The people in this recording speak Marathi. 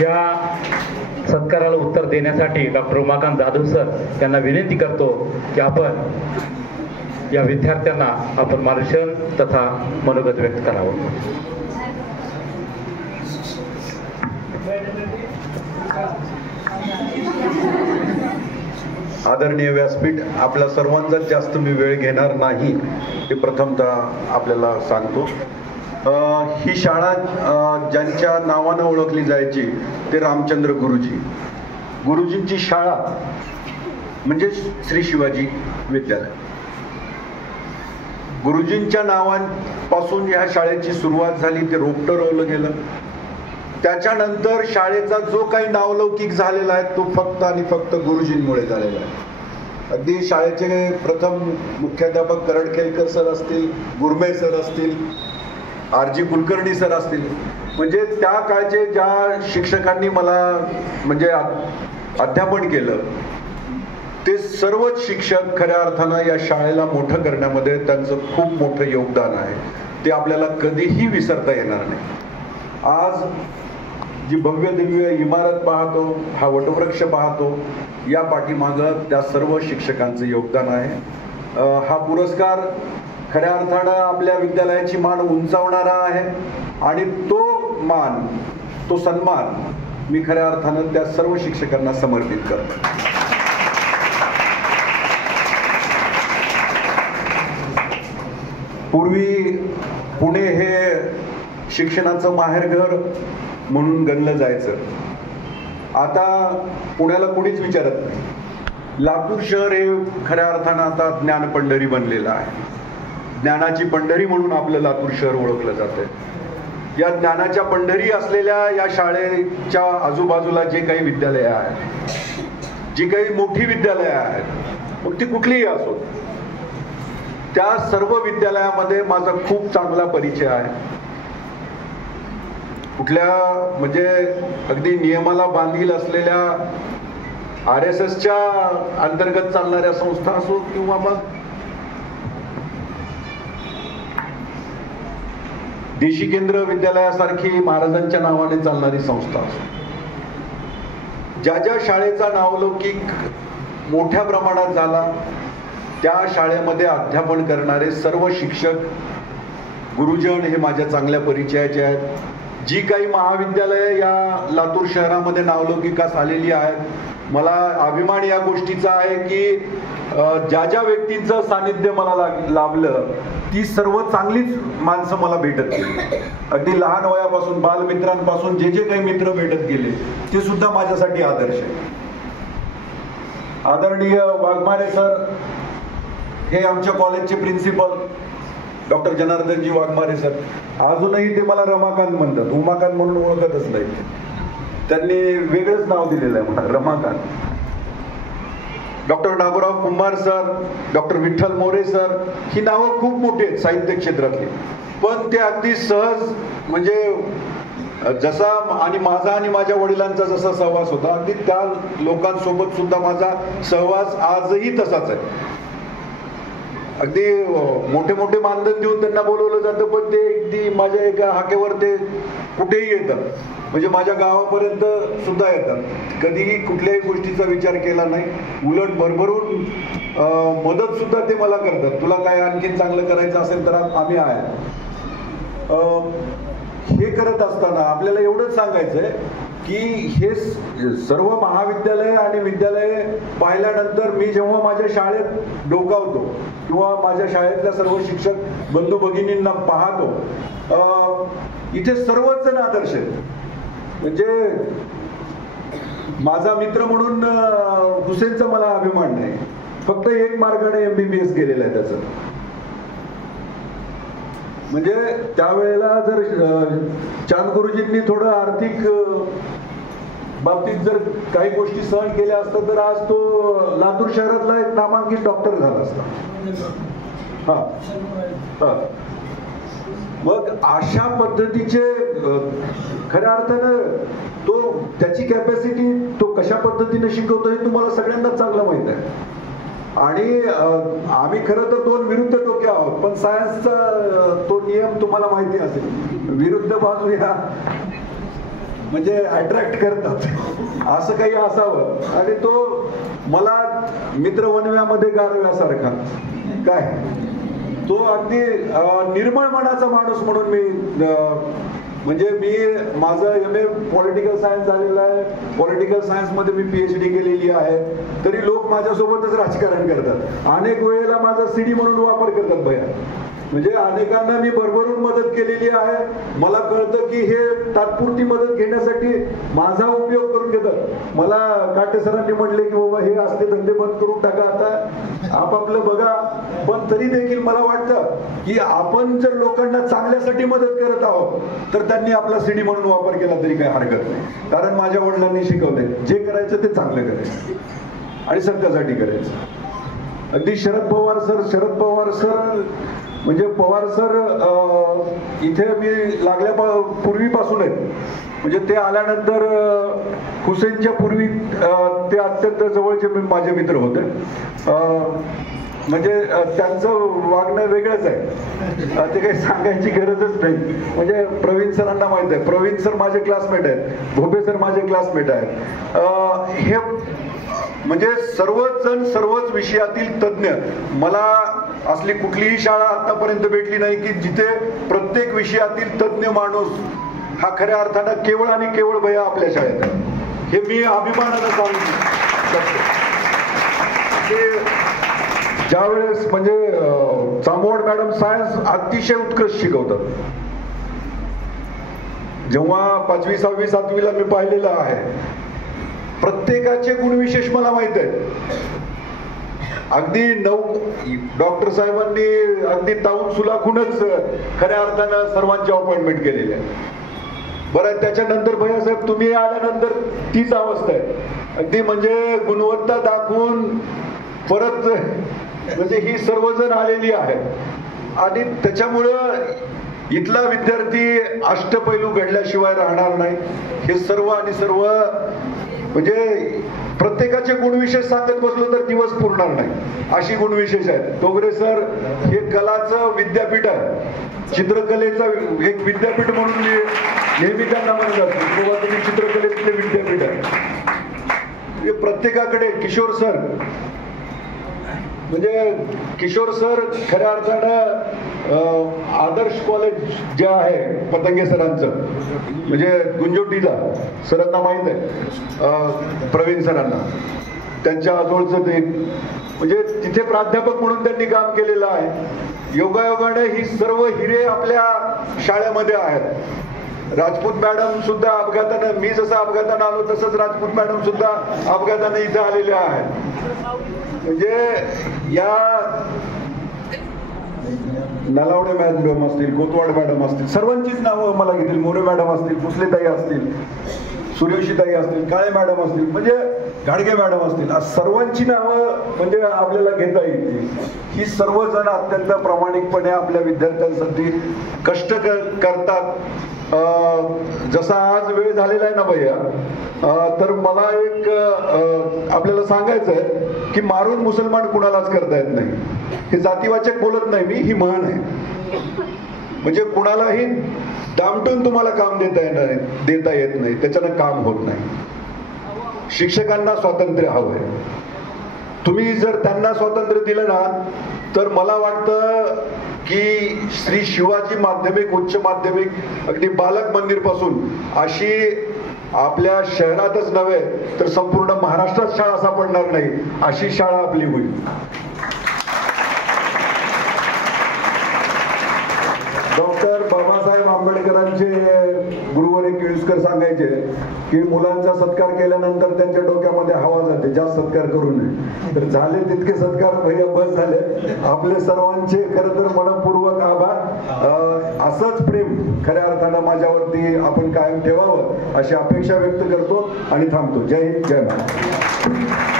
या सत्काराला उत्तर देण्यासाठी डॉक्टर उमाकांत जाधव सर यांना विनंती करतो की आपण या विद्यार्थ्यांना आपण मार्गदर्शन तथा मनोगत व्यक्त करावं. आदरणीय व्यासपीठ, आपल्या सर्वांचाच जास्त मी वेळ घेणार नाही हे प्रथमतः आपल्याला सांगतो. ही शाळा ज्यांच्या नावानं ओळखली जायची ते रामचंद्र गुरुजी. गुरुजींची शाळा म्हणजे श्री शिवाजी विद्यालय. गुरुजींच्या नावापासून या शाळेची सुरुवात झाली, ते रोपटं रोवलं गेलं. त्याच्यानंतर शाळेचा जो काही नावलौकिक झालेला आहे तो फक्त आणि फक्त गुरुजींमुळे झालेला आहे. अगदी शाळेचे प्रथम मुख्याध्यापक करडखेलकर सर असतील, गुरमे सर असतील, RG कुलकर्णी सर असतील, म्हणजे त्या काळचे ज्या शिक्षकांनी मला म्हणजे अध्यापन केलं ते सर्वच शिक्षक खऱ्या अर्थानं या शाळेला मोठं करण्यामध्ये त्यांचं खूप मोठं योगदान आहे. ते आपल्याला कधीही विसरता येणार नाही. आज जी भव्य दिव्य इमारत पाहतो, हा वटवृक्ष पाहतो, या पाठीमागं त्या सर्व शिक्षकांचं योगदान आहे. हा पुरस्कार खऱ्या अर्थानं आपल्या विद्यालयाची मान उंचावणारा आहे आणि तो मान, तो सन्मान मी खऱ्या अर्थानं त्या सर्व शिक्षकांना समर्पित करतो. पूर्वी पुणे हे शिक्षणाचं माहेरघर म्हणून गणलं जायचं. आता पुण्याला कोणीच विचारत नाही. लातूर शहर हे खऱ्या अर्थानं आता ज्ञान पंढरी बनलेलं आहे. ज्ञानाची पंढरी म्हणून आपलं लातूर शहर ओळखलं जातंय. या ज्ञानाच्या पंढरी असलेल्या या शाळेच्या आजूबाजूला जे काही विद्यालय आहेत, जी काही मोठी विद्यालय आहेत, मग ती कुठलीही असो, त्या सर्व विद्यालयामध्ये माझा खूप चांगला परिचय आहे. कुठल्या म्हणजे अगदी नियमाला बांधील असलेल्या RSSच्या अंतर्गत चालणाऱ्या संस्था असो किंवा मग देशी केंद्र विद्यालयासारखी महाराजांच्या नावाने चालणारी संस्था असो, ज्या ज्या शाळेचा नावलौकिक मोठ्या प्रमाणात झाला त्या शाळेमध्ये अध्यापन करणारे सर्व शिक्षक गुरुजन हे माझ्या चांगल्या परिचयाचे आहेत. जी काही महाविद्यालय या लातूर शहरामध्ये नावलौकिकास आलेली आहेत, मला अभिमान या गोष्टीचा आहे की ज्या ज्या व्यक्तींचं सानिध्य मला लाभलं ती सर्व चांगलीच माणसं मला भेटत गेली. अगदी लहान वयापासून बालमित्रांपासून जे जे काही मित्र भेटत गेले ते सुद्धा माझ्यासाठी आदर्श आहे. आदरणीय वाघमारे सर हे आमच्या कॉलेजचे प्रिन्सिपल डॉक्टर जनार्दनजी वाघमारे सर, अजूनही ते मला रमाकांत म्हणतात, उमाकांत म्हणून ओळखतच नाही. त्यांनी वेगळंच नाव दिलेलं आहे मला, Ramakant. Doctor Daburao Kumbhar sir, doctor Vitthal More sir, ही नावं खूप मोठी आहेत साहित्य क्षेत्रातली, पण ते अगदी सहज म्हणजे जसा आणि माझा आणि माझ्या वडिलांचा जसा सहवास होता अगदी त्या लोकांसोबत सुद्धा माझा सहवास आजही तसाच आहे. अगदी मोठे मोठे मानधन देऊन त्यांना बोलवलं जातं, पण ते अगदी माझ्या एका हाकेवर ते कुठेही येतात, म्हणजे माझ्या गावापर्यंत सुद्धा येतात. कधीही कुठल्याही गोष्टीचा विचार केला नाही, उलट भरभरून मदत सुद्धा ते मला करतात. तुला काय आणखीन चांगलं करायचं असेल तर आम्ही आहे. हे करत असताना आपल्याला एवढंच सांगायचंय की हे सर्व महाविद्यालय आणि विद्यालय पाहिल्यानंतर मी जेव्हा माझ्या शाळेत डोकावतो किंवा माझ्या शाळेतल्या सर्व शिक्षक बंधू भगिनींना पाहतो, इथे सर्वच जण आदर्श आहेत. म्हणजे माझा मित्र म्हणून हुसेनचा मला अभिमान नाही, फक्त एक मार्गाने MBBS केलेलं आहे त्याचं. म्हणजे त्यावेळेला जर चांद गुरुजींनी थोडं आर्थिक बाबतीत जर काही गोष्टी सहन केल्या असतात तर आज तो लातूर शहरातला एक नामांकित डॉक्टर झाला असता. मग अशा पद्धतीचे खऱ्या अर्थानं तो त्याची कॅपॅसिटी तो कशा पद्धतीने शिकवतो हे तुम्हाला सगळ्यांना चांगलं माहित आहे. आणि आम्ही खरं तर दोन विरुद्ध टोके आहोत, पण सायन्सचा तो नियम तुम्हाला माहिती असेल, विरुद्ध बाजू म्हणजे अट्रॅक्ट करतात असं काही असावं. आणि तो मला मित्र वनव्यामध्ये गारव्यासारखा काय तो अगदी निर्मळ मनाचा माणूस म्हणून मी म्हणजे मी माझं MA पॉलिटिकल सायन्स झालेलं आहे. पॉलिटिकल सायन्समध्ये मी PhD केलेली आहे. तरी लोक माझ्यासोबतच राजकारण करतात. अनेक वेळेला माझा CD म्हणून वापर करतात भैया. म्हणजे अनेकांना मी भरभरून मदत केलेली आहे. मला कळतं की हे तात्पुरती मदत घेण्यासाठी माझा उपयोग करून घेतात. मला काटे सरांनी म्हटले की बाबा हे असले धंदे बंद करून टाका, आता आपापलं बघा. पण तरी देखील मला वाटतं की आपण जर लोकांना चांगल्यासाठी मदत करत आहोत तर त्यांनी आपला CD म्हणून वापर केला तरी काही हरकत नाही. कारण माझ्या वडिलांनी शिकवले जे करायचं ते चांगलं करायचं आणि सत्यासाठी करायचं. अगदी शरद पवार सर म्हणजे पवार सर इथे मी लागल्या पूर्वीपासून आहेत. म्हणजे ते आल्यानंतर हुसेनच्या पूर्वी ते अत्यंत जवळचे माझे मित्र होते. म्हणजे त्यांचं वागणं वेगळंच आहे, ते काही सांगायची गरजच नाही. म्हणजे प्रवीण सरांना माहित आहे, प्रवीण सर माझे क्लासमेट आहेत, भोपे सर माझे क्लासमेट आहेत. हे म्हणजे सर्वच जण सर्वच विषयातील तज्ज्ञ. मला असली कुठलीही शाळा आतापर्यंत भेटली नाही की जिथे प्रत्येक विषयातील तज्ज्ञ माणूस हा खऱ्या अर्थानं केवळ आणि केवळ भैया आपल्या शाळेत आहे. हे मी अभिमानानं सांगू शकतो. ज्यावेळेस म्हणजे चांबवड मॅडम सायन्स अतिशय उत्कृष्ट शिकवतात. जेव्हा 5वी 6वी 7वीला मी पाहिलेलं आहे, प्रत्येकाचे गुणविशेष मला माहित आहेत. अगदी डॉक्टर साहेबांनी अगदी ताऊन सुलाखूनच खऱ्या अर्थानं सर्वांची अपॉइंटमेंट केलेली आहे. बरं, त्याच्यानंतर भैयासाहेब तुम्ही आल्यानंतर तीच अवस्था आहे. अगदी म्हणजे गुणवत्ता दाखवून परत म्हणजे ही सर्वजण आलेली आहेत. आणि त्याच्यामुळं इथला विद्यार्थी अष्टपैलू घडल्याशिवाय राहणार नाही. हे सर्व आणि सर्व म्हणजे प्रत्येकाचे गुणविशेष सांगत बसलो तर दिवस पुरणार नाही, अशी गुणविशेष आहेत. तोगरे सर हे कलाचं विद्यापीठ आहे, चित्रकलेचं एक विद्यापीठ म्हणून मी नेहमी त्यांना म्हणत असतो, तेव्हा तुम्ही चित्रकलेतले विद्यापीठ आहे. प्रत्येकाकडे किशोर सर म्हणजे किशोर सर खऱ्या अर्थानं आदर्श कॉलेज जे आहे पतंगे सरांचं म्हणजे गुंजोटीला सरांना माहित आहे, प्रवीण सरांना त्यांच्या आजोळचं ते म्हणजे तिथे प्राध्यापक म्हणून त्यांनी काम केलेलं आहे. योगायोगाने ही सर्व हिरे आपल्या शाळेमध्ये आहेत. राजपूत मॅडम सुद्धा अपघातानं, मी जसं अपघातानं आलो तसंच राजपूत मॅडम सुद्धा अपघातानं इथं आलेल्या आहेत. म्हणजे या नलावडे मॅडम असतील, कोतवाड मॅडम असतील, सर्वांचीच नावं मला घेतील. मोरे मॅडम असतील, भोसलेताई असतील, सूर्यवंशीताई असतील, काळे मॅडम असतील, म्हणजे गाडगे मॅडम असतील, सर्वांची नावं म्हणजे आपल्याला घेता येतील. ही सर्वजण अत्यंत प्रामाणिकपणे आपल्या विद्यार्थ्यांसाठी कष्ट करतात. जसा आज वेळ झालेला आहे ना भैया, तर मला एक आपल्याला सांगायचं आहे की मारून मुसलमान कुणालाच करता येत नाही. हे जातीवाचक बोलत नाही मी, ही म्हण आहे. म्हणजे कुणालाही दामटून तुम्हाला काम देता येत नाही, त्याच्यानं काम होत नाही. शिक्षकांना स्वातंत्र्य हवंय. तुम्ही जर त्यांना स्वातंत्र्य दिलं ना तर मला वाटतं की श्री शिवाजी माध्यमिक उच्च माध्यमिक अगदी बालक मंदिर पासून अशी आपल्या शहरातच नव्हे तर संपूर्ण महाराष्ट्रात शाळा सापडणार नाही, अशी शाळा आपली होईल. डॉक्टर बाबासाहेब आंबेडकरांचे गुरुवारी केळुसकर सांगायचे की मुलांचा सत्कार केल्यानंतर त्यांच्या डोक्यामध्ये हवा जाते, जास्त सत्कार करू नये. तर झाले तितके सत्कार भैया बस झाले. आपले सर्वांचे खरं तर मनपूर्वक आभार. असंच प्रेम खऱ्या अर्थानं माझ्यावरती आपण कायम ठेवावं अशी अपेक्षा व्यक्त करतो आणि थांबतो. जय हिंद, जय महाराष्ट्र.